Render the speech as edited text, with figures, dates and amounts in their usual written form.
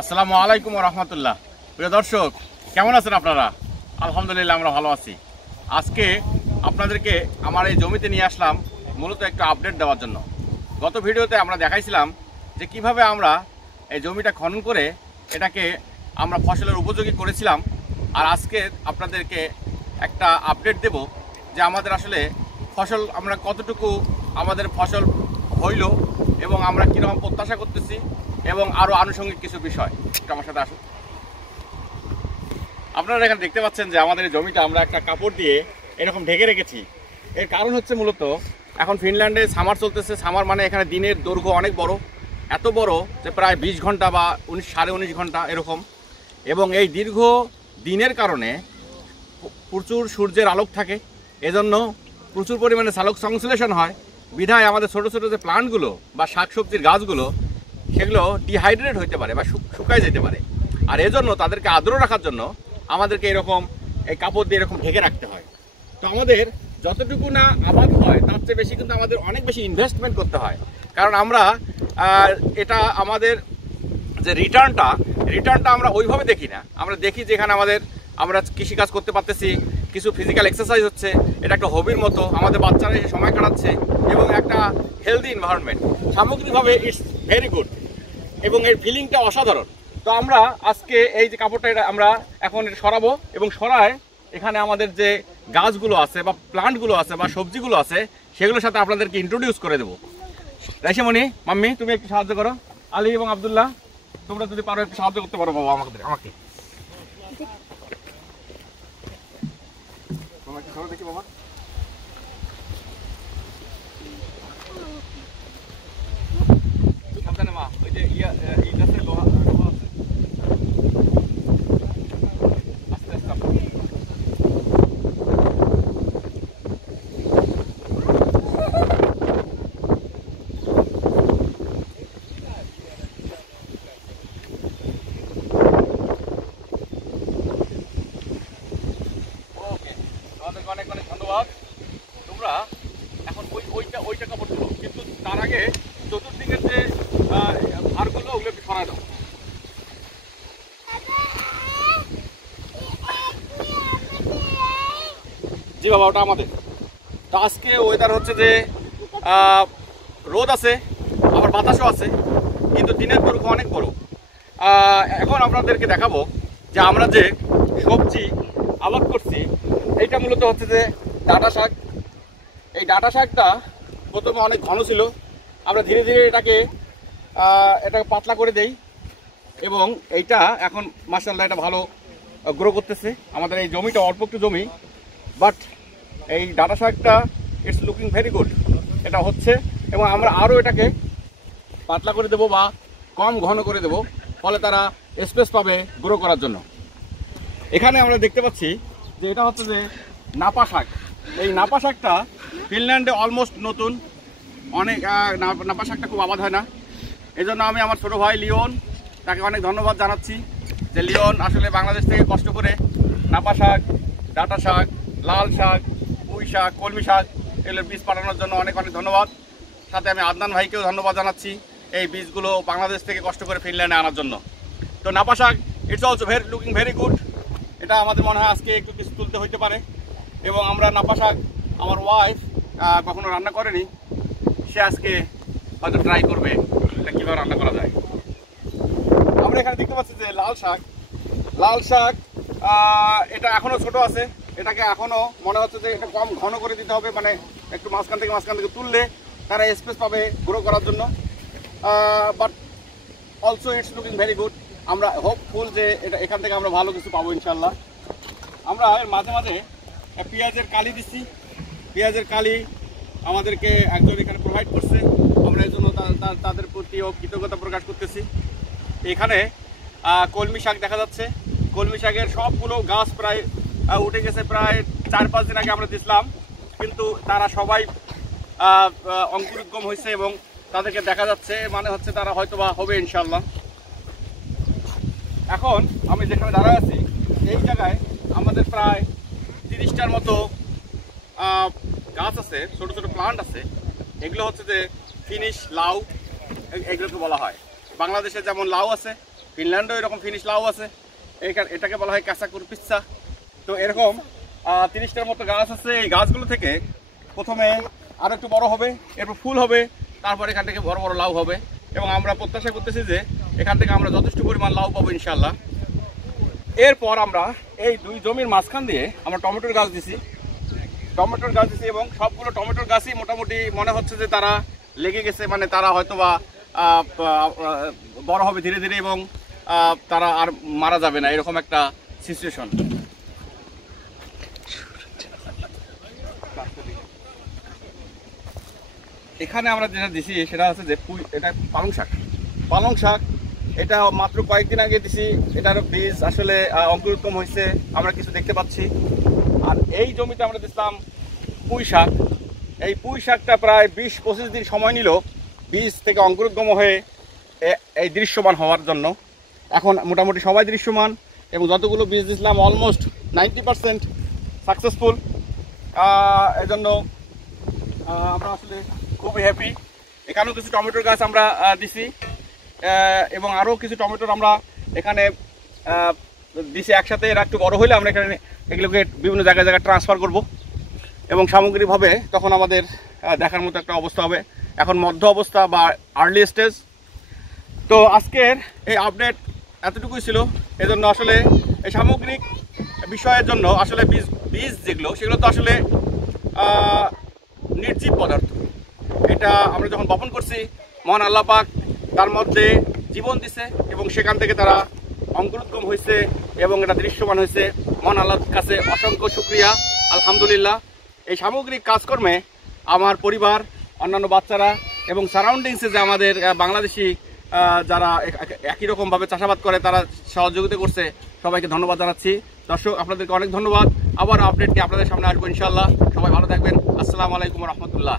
আসসালামু আলাইকুম ওয়া রাহমাতুল্লাহ। প্রিয় দর্শক, কেমন আছেন আপনারা? আলহামদুলিল্লাহ আমরা ভালো আছি। আজকে আপনাদেরকে আমার এই জমিতে নিয়ে আসলাম মূলত একটু আপডেট দেওয়ার জন্য। গত ভিডিওতে আমরা দেখাইছিলাম যে কিভাবে আমরা এই জমিটা খনন করে এটাকে আমরা ফসলের উপযোগী করেছিলাম। আর আজকে আপনাদেরকে একটা আপডেট দেব যে আমাদের আসলে ফসল আমরা কতটুকু আমাদের ফসল হইল এবং আমরা কীরকম প্রত্যাশা করতেছি এবং আরও আনুষঙ্গিক কিছু বিষয়। একটু আমার সাথে আসুন। আপনারা এখানে দেখতে পাচ্ছেন যে আমাদের এই জমিটা আমরা একটা কাপড় দিয়ে এরকম ঢেকে রেখেছি। এর কারণ হচ্ছে মূলত এখন ফিনল্যান্ডে সামার চলতেছে। সামার মানে এখানে দিনের দৈর্ঘ্য অনেক বড়, এত বড় যে প্রায় 20 ঘন্টা বা 19-19.5 ঘন্টা এরকম। এবং এই দীর্ঘ দিনের কারণে প্রচুর সূর্যের আলোক থাকে, এজন্য প্রচুর পরিমাণে সালোক সংশ্লেষণ হয়। বিধায় আমাদের ছোটো ছোটো যে প্লান্টগুলো বা শাকসবজির গাছগুলো সেগুলো ডিহাইড্রেট হতে পারে বা শুকায় যেতে পারে। আর এজন্য তাদেরকে আর্দ্র রাখার জন্য আমাদেরকে এরকম এই কাপড় দিয়ে এরকম ঢেকে রাখতে হয়। তো আমাদের যতটুকু না আবাদ হয় তার চেয়ে বেশি কিন্তু আমাদের অনেক বেশি ইনভেস্টমেন্ট করতে হয়। কারণ আমরা এটা আমাদের যে রিটার্নটা আমরা ওইভাবে দেখি না। আমরা দেখি যেখানে আমরা কৃষিকাজ করতে পারতেছি, কিছু ফিজিক্যাল এক্সারসাইজ হচ্ছে, এটা একটা হবির মতো আমাদের বাচ্চারা এসে সময় কাটাচ্ছে এবং একটা হেলদি এনভায়রনমেন্ট। সামগ্রিকভাবে ইটস ভেরি গুড এবং এর ফিলিংটা অসাধারণ। তো আমরা আজকে এই যে কাপড়টা এটা আমরা এখন সরাবো এবং সরায় এখানে আমাদের যে গাছগুলো আছে বা প্লান্টগুলো আছে বা সবজিগুলো আছে সেগুলোর সাথে আপনাদেরকে ইন্ট্রোডিউস করে দেবো। রাইসামণি, মাম্মি তুমি একটু সাহায্য করো। আলী এবং আবদুল্লাহ তোমরা যদি পারো একটু সাহায্য করতে পারো বাবা আমাকে তোমরা কি সরো দেখি বাবা। সাবধানে মা, ওই যে ইট আছে, লোহা আছে, আস্তে আস্তে। অনেক অনেক ধন্যবাদ। তোমরা এখন ওইটা কাপড় তুলো, কিন্তু তার আগে চতুর্দিকের যে ভারগুলো ওগুলো একটু সরাই দাও। জি বাবা, ওটা আমাদের। তো আজকে ওয়েদার হচ্ছে যে রোদ আছে, আবার বাতাসও আছে, কিন্তু দিনের দৈর্ঘ্য অনেক বড়। এখন আপনাদেরকে দেখাবো যে আমরা যে সবজি আবাদ করছি এইটা মূলত হচ্ছে যে ডাঁটা শাক। এই ডাঁটা শাকটা প্রথমে অনেক ঘন ছিল, আমরা ধীরে ধীরে এটাকে পাতলা করে দেই এবং এইটা এখন মাশাআল্লাহ এটা ভালো গ্রো করতেছে। আমাদের এই জমিটা অল্প একটু জমি, বাট এই ডাঁটা শাকটা ইটস লুকিং ভেরি গুড। এটা হচ্ছে এবং আমরা আরও এটাকে পাতলা করে দেবো বা কম ঘন করে দেবো, ফলে তারা স্পেস পাবে গ্রো করার জন্য। এখানে আমরা দেখতে পাচ্ছি যে এটা হচ্ছে যে নাপা শাক। এই নাপা শাকটা ফিনল্যান্ডে অলমোস্ট নতুন, অনেক নাপা শাকটা খুব আবাদ হয় না। এই জন্য আমি আমার ছোটো ভাই লিওন, তাকে অনেক ধন্যবাদ জানাচ্ছি যে লিওন আসলে বাংলাদেশ থেকে কষ্ট করে নাপা শাক, ডাঁটা শাক, লাল শাক, পুঁই শাক, কলমি শাক এগুলোর বীজ পাঠানোর জন্য অনেক অনেক ধন্যবাদ। সাথে আমি আদনান ভাইকেও ধন্যবাদ জানাচ্ছি এই বীজগুলো বাংলাদেশ থেকে কষ্ট করে ফিনল্যান্ডে আনার জন্য। তো নাপা শাক it's also looking very good. এটা আমাদের মনে হয় আজকে একটু কিছু তুলতে হইতে পারে। এবং আমরা নাপা শাক, আমার ওয়াইফ কখনো রান্না করেনি, সে আজকে হয়তো ট্রাই করবে এটা কীভাবে রান্না করা যায়। আমরা এখানে দেখতে পাচ্ছি যে লাল শাক এটা এখনও ছোট আছে, এটাকে এখনও মনে হচ্ছে যে এটা কম ঘন করে দিতে হবে, মানে একটু মাঝখান থেকে তুললে তারা স্পেস পাবে গ্রো করার জন্য। But also it's looking very good. আমরা হোপফুল যে এখান থেকে আমরা ভালো কিছু পাবো ইনশাল্লাহ। আমরা এর মাঝে মাঝে পেঁয়াজের কালি দিচ্ছি। পেঁয়াজের কালি আমাদেরকে একজন এখানে প্রোভাইড করছে, আমরা এই জন্য তাদের প্রতিও কৃতজ্ঞতা প্রকাশ করতেছি। এখানে কলমি শাক দেখা যাচ্ছে। কলমি শাকের সবগুলো গাছ প্রায় উঠে গেছে, প্রায় 4-5 দিন আগে আমরা দিছিলাম, কিন্তু তারা সবাই অঙ্কুরোদ্গম হয়েছে এবং তাদেরকে দেখা যাচ্ছে, মানে হচ্ছে তারা হয়তো বা হবে ইনশাল্লাহ। এখন আমি যেখানে দাঁড়ায় আছি এই জায়গায় আমাদের প্রায় 30টার মতো গাছ আছে, ছোটো ছোটো প্লান্ট আছে। এগুলো হচ্ছে যে ফিনিশ লাউ এগুলোকে বলা হয়। বাংলাদেশে যেমন লাউ আছে, ফিনল্যান্ডেও এরকম ফিনিশ লাউ আছে, এটাকে বলা হয় কাঁচাকুর পিচ্ছা। তো এরকম 30টার মতো গাছ আছে। এই গাছগুলো থেকে প্রথমে আরও একটু বড় হবে, এরপর ফুল হবে, তারপর এখান থেকে বড় বড় লাউ হবে এবং আমরা প্রত্যাশা করতেছি যে এখান থেকে আমরা যথেষ্ট পরিমাণ লাউ পাবো ইনশাল্লাহ। এরপর আমরা এই 2 জমির মাঝখান দিয়ে আমরা টমেটোর গাছ দিছি এবং সবগুলো টমেটোর গাছই মোটামুটি মনে হচ্ছে যে তারা লেগে গেছে, মানে তারা হয়তোবা বড় হবে ধীরে ধীরে এবং তারা আর মারা যাবে না, এরকম একটা সিচুয়েশন। এখানে আমরা যেটা দিছি সেটা হচ্ছে যে এটা পালং শাক। এটা মাত্র কয়েকদিন আগে দিছি, এটার বীজ আসলে অঙ্কুরোদ্গম হয়েছে, আমরা কিছু দেখতে পাচ্ছি। আর এই জমিতে আমরা দিচ্ছিলাম পুঁই শাক। এই পুঁই শাকটা প্রায় 20-25 দিন সময় নিল বীজ থেকে অঙ্কুরোদ্গম হয়ে এই দৃশ্যমান হওয়ার জন্য। এখন মোটামুটি সবাই দৃশ্যমান এবং যতগুলো বীজ দিয়েছিলাম অলমোস্ট 90% সাকসেসফুল। এজন্য আমরা আসলে খুবই হ্যাপি। এখানেও কিছু টমেটোর গাছ আমরা দিছি এবং আরও কিছু টমেটোর আমরা এখানে দিছি একসাথে। এরা একটু বড় হলে আমরা এখানে এগুলোকে বিভিন্ন জায়গায় ট্রান্সফার করব এবং সামগ্রিকভাবে তখন আমাদের দেখার মতো একটা অবস্থা হবে। এখন মধ্য অবস্থা বা আর্লি স্টেজ। তো আজকের এই আপডেট এতটুকুই ছিল। এজন্য আসলে এই সামগ্রিক বিষয়ের জন্য আসলে বীজ যেগুলো সেগুলো তো আসলে নির্জীব পদার্থ। এটা আমরা যখন বপন করছি মহান আল্লাহ পাক তার মধ্যে জীবন দিছে এবং সেখান থেকে তারা অঙ্কুরোদ্গম হয়েছে এবং এটা দৃশ্যমান হয়েছে। মহান আল্লাহর কাছে অসংখ্য শুকরিয়া, আলহামদুলিল্লাহ। এই সামগ্রিক কাজকর্মে আমার পরিবার, অন্যান্য বাচ্চারা এবং সারাউন্ডিংসে যে আমাদের বাংলাদেশি যারা একই রকমভাবে চাষাবাদ করে তারা সহযোগিতা করছে, সবাইকে ধন্যবাদ জানাচ্ছি। দর্শক আপনাদেরকে অনেক ধন্যবাদ। আবার আপডেট নিয়ে আপনাদের সামনে আসবো ইনশাল্লাহ। সবাই ভালো থাকবেন। আসসালামু আলাইকুম রহমতুল্লাহ।